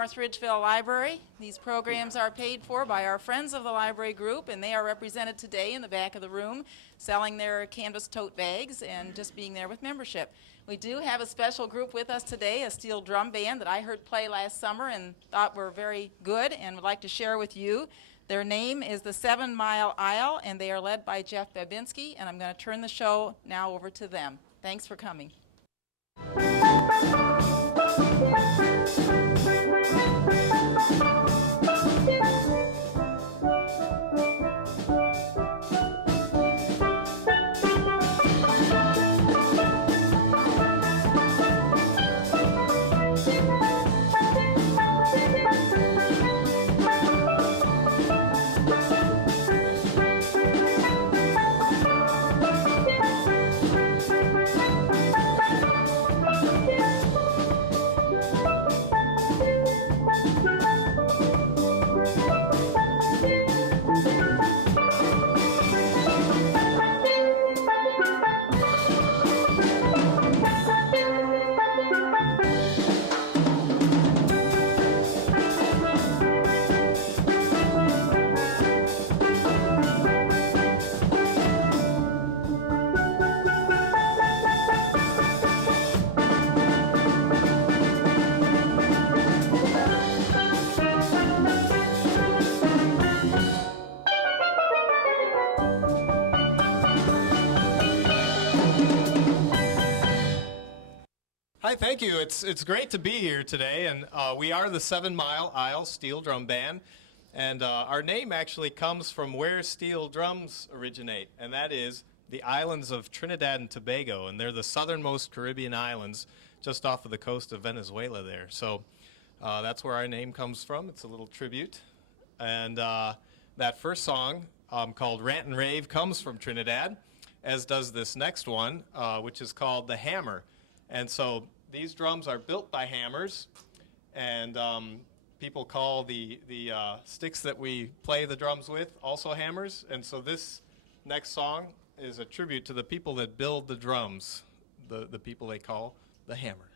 North Ridgeville Library. These programs are paid for by our Friends of the Library group, and they are represented today in the back of the room selling their canvas tote bags and just being there with membership. We do have a special group with us today, a steel drum band that I heard play last summer and thought were very good and would like to share with you. Their name is the 7 Mile Aisle, and they are led by Jeff Babinski, and I'm going to turn the show now over to them. Thanks for coming. Hi, thank you. It's great to be here today, and we are the 7 Mile Aisle Steel Drum Band, and our name actually comes from where steel drums originate, and that is the islands of Trinidad and Tobago, and they're the southernmost Caribbean islands just off of the coast of Venezuela there. So that's where our name comes from. It's a little tribute, and that first song called Rant and Rave comes from Trinidad, as does this next one, which is called The Hammer. And so these drums are built by hammers, and people call the sticks that we play the drums with also hammers. And so this next song is a tribute to the people that build the drums, the people they call the hammer.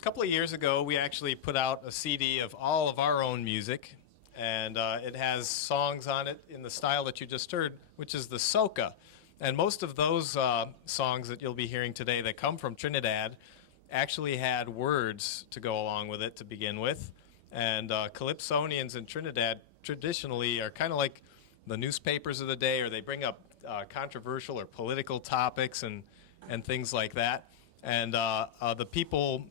A couple of years ago, we actually put out a CD of all of our own music, and it has songs on it in the style that you just heard, which is the soca. And most of those songs that you'll be hearing today that come from Trinidad actually had words to go along with it to begin with. And Calypsonians in Trinidad traditionally are kind of like the newspapers of the day, or they bring up controversial or political topics and things like that. And the people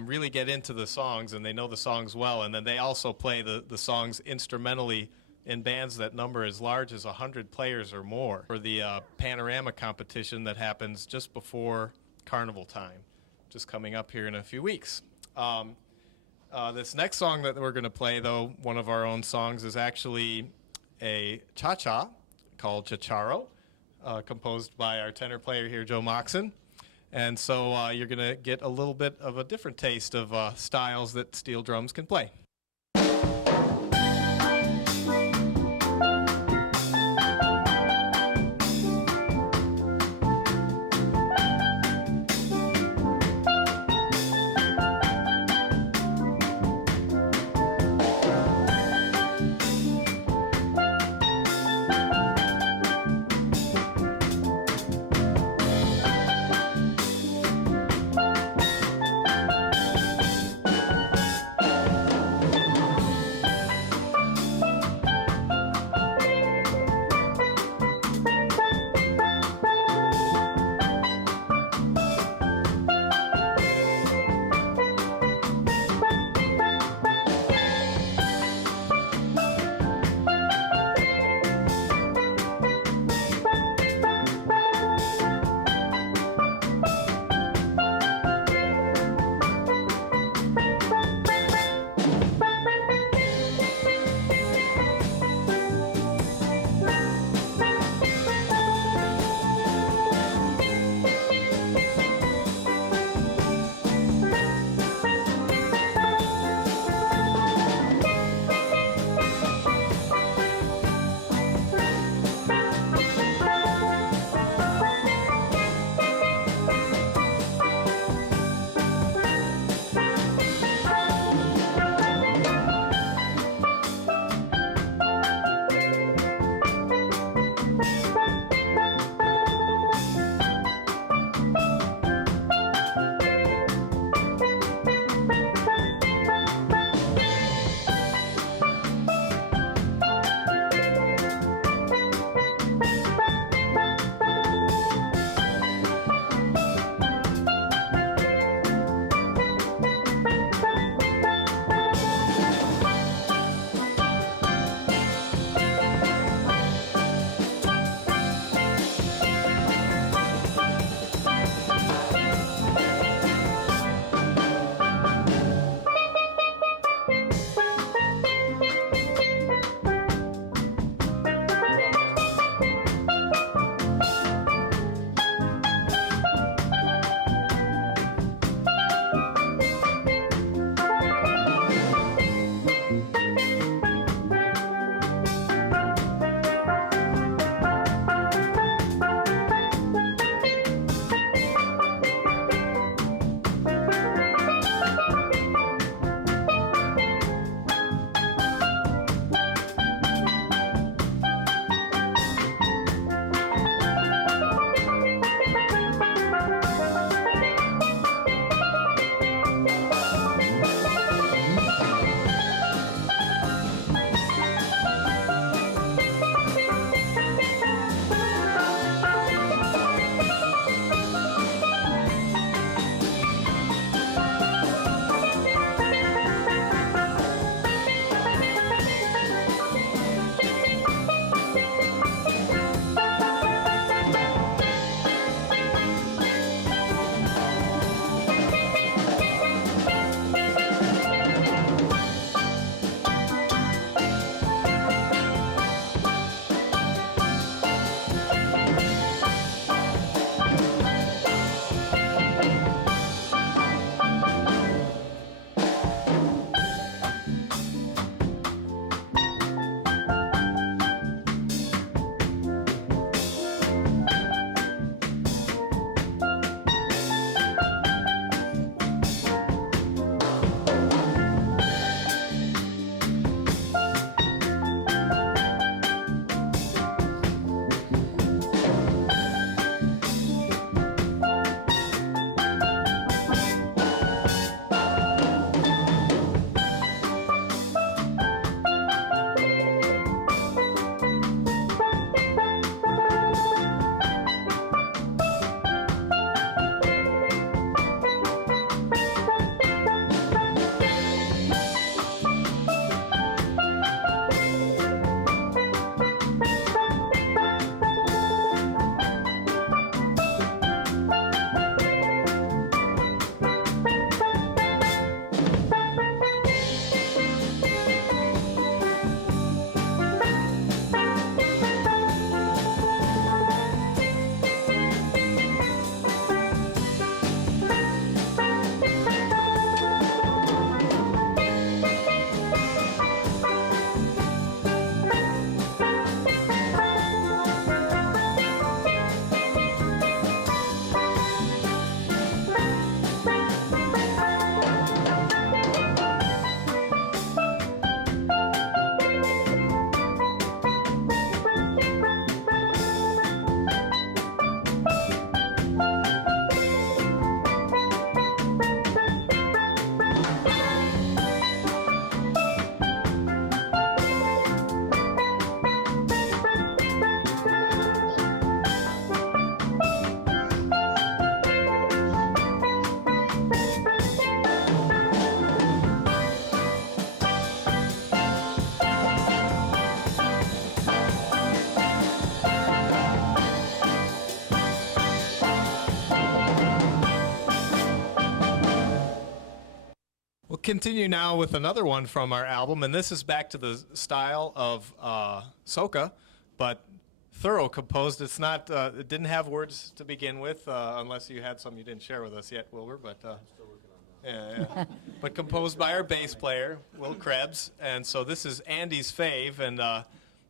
really get into the songs, and they know the songs well, and then they also play the songs instrumentally in bands that number as large as 100 players or more for the panorama competition that happens just before carnival time, just coming up here in a few weeks. This next song that we're going to play, though, one of our own songs, is actually a cha-cha called Chacharo, composed by our tenor player here, Joe Moxon. And so you're going to get a little bit of a different taste of styles that steel drums can play. We'll continue now with another one from our album, and this is back to the style of soca, but thorough composed. It's not. It didn't have words to begin with, unless you had some you didn't share with us yet, Wilbur. But yeah. But composed by our bass player, Will Krebs, and so this is Andy's fave, and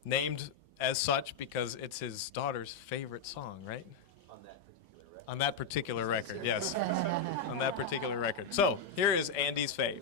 named as such because it's his daughter's favorite song, right? On that particular record, yes. On that particular record. So here is Andy's fave.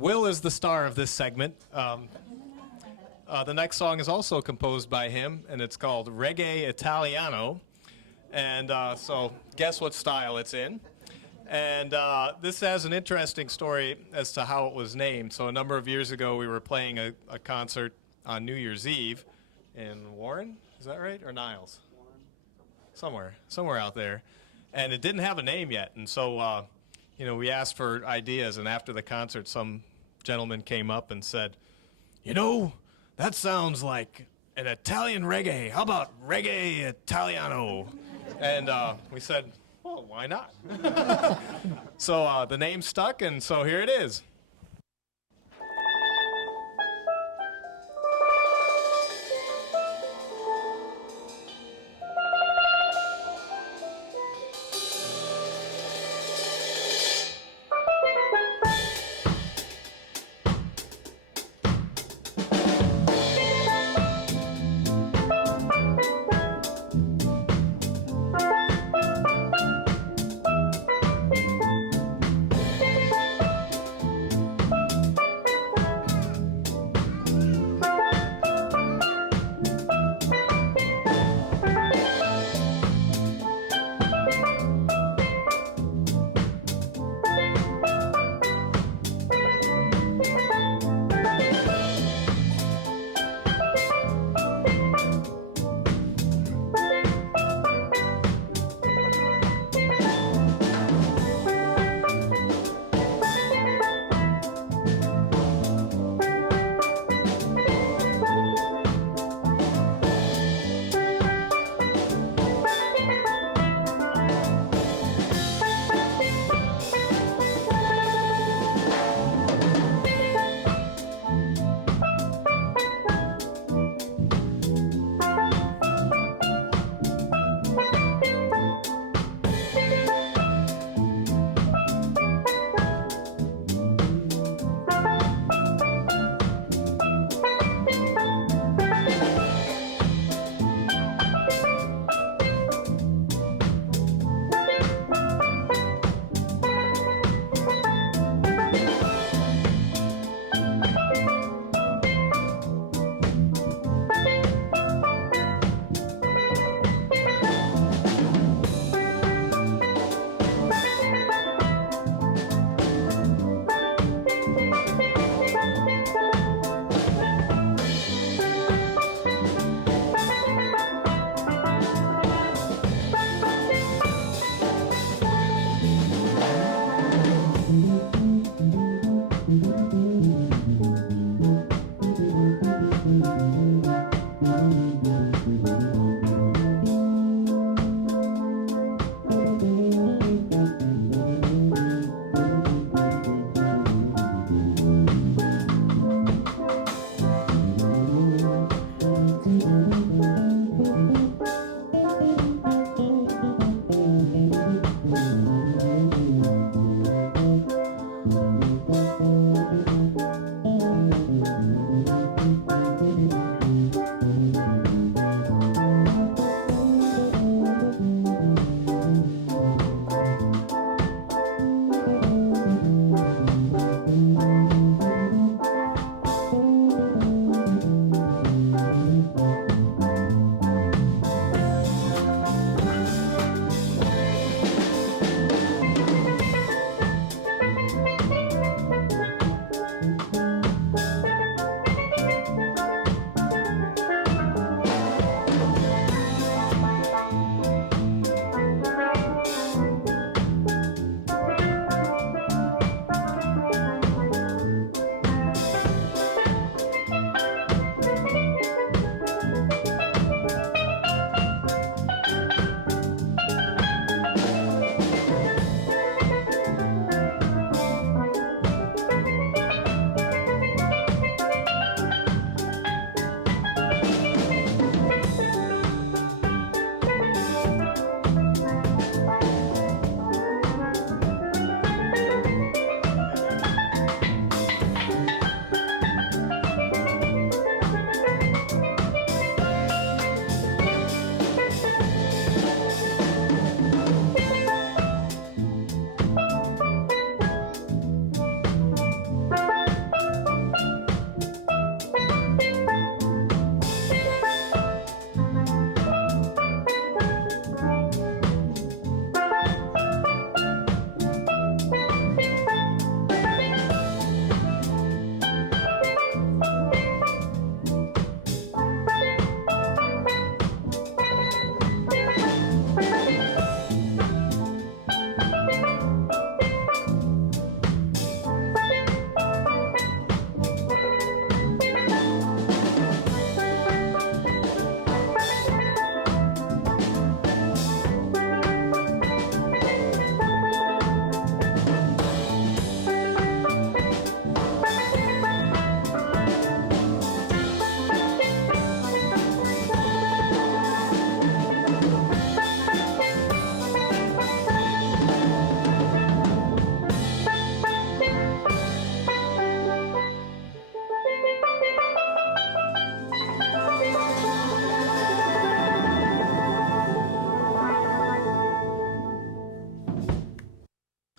Will is the star of this segment. The next song is also composed by him, and it's called Reggae Italiano. And so guess what style it's in. And this has an interesting story as to how it was named. So a number of years ago, we were playing a concert on New Year's Eve in Warren, is that right, or Niles? Somewhere out there. And it didn't have a name yet. And so, we asked for ideas, and after the concert, some gentleman came up and said, that sounds like an Italian reggae. How about Reggae Italiano? And we said, well, why not? So the name stuck, and so here it is.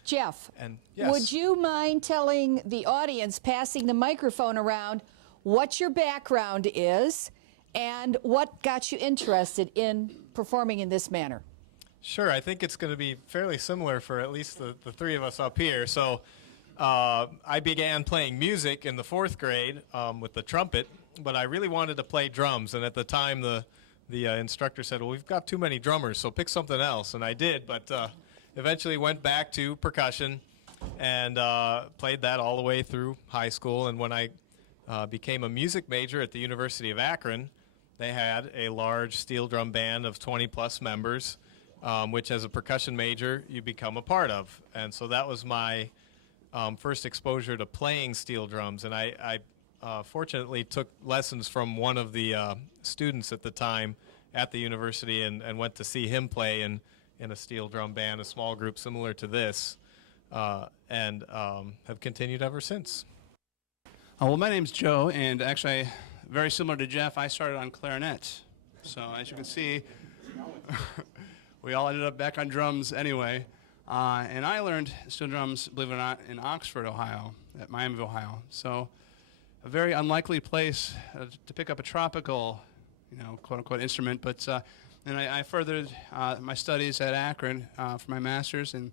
Jeff, And yes. would you mind telling the audience, passing the microphone around, what your background is and what got you interested in performing in this manner? Sure, I think it's going to be fairly similar for at least the three of us up here. So I began playing music in the 4th grade with the trumpet, but I really wanted to play drums. And at the time, the instructor said, well, we've got too many drummers, so pick something else. And I did, but eventually went back to percussion and played that all the way through high school. And when I became a music major at the University of Akron, they had a large steel drum band of 20-plus members, which as a percussion major you become a part of. And so that was my first exposure to playing steel drums. And I fortunately took lessons from one of the students at the time at the university and went to see him play in a steel drum band, a small group similar to this, and have continued ever since. Well, my name's Joe, and actually, very similar to Jeff, I started on clarinet. So as you can see, we all ended up back on drums anyway. And I learned steel drums, believe it or not, in Oxford, Ohio, at Miami, Ohio. So a very unlikely place to pick up a tropical, quote-unquote instrument. But and I furthered my studies at Akron for my master's, and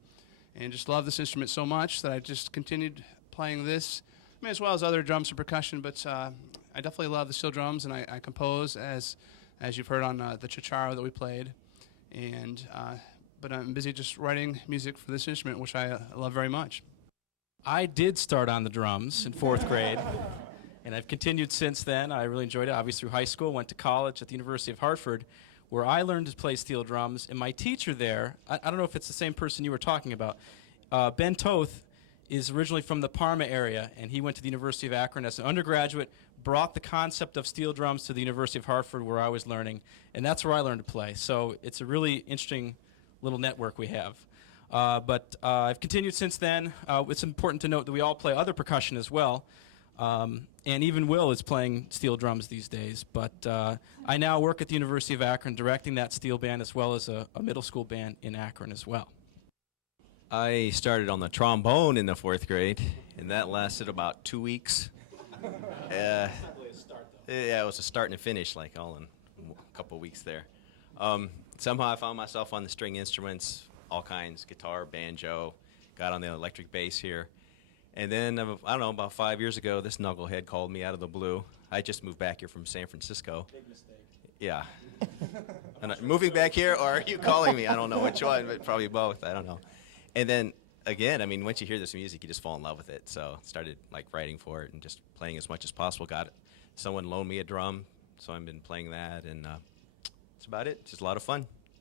just loved this instrument so much that I just continued playing this, as well as other drums and percussion. But I definitely love the steel drums, and I compose as you've heard on the Chicharo that we played. And but I'm busy just writing music for this instrument, which I love very much. I did start on the drums in 4th grade, and I've continued since then. I really enjoyed it, obviously through high school, went to college at the University of Hartford, where I learned to play steel drums. And my teacher there, I don't know if it's the same person you were talking about, Ben Toth is originally from the Parma area, and he went to the University of Akron as an undergraduate, brought the concept of steel drums to the University of Hartford, where I was learning, and that's where I learned to play. So it's a really interesting little network we have. But I've continued since then. It's important to note that we all play other percussion as well, and even Will is playing steel drums these days. But I now work at the University of Akron directing that steel band as well as a middle school band in Akron as well. I started on the trombone in the 4th grade, and that lasted about 2 weeks. Yeah, it was a start and a finish, like all in a couple of weeks there. Somehow I found myself on the string instruments, all kinds, guitar, banjo, got on the electric bass here. And then, I don't know, about 5 years ago, this knucklehead called me out of the blue. I just moved back here from San Francisco. Big mistake. Yeah. Moving back here, or are you calling me? I don't know which one, but probably both. I don't know. And then, again, I mean, once you hear this music, you just fall in love with it. So started, writing for it and just playing as much as possible. Got it. Someone loaned me a drum, so I've been playing that, and that's about it. Just a lot of fun.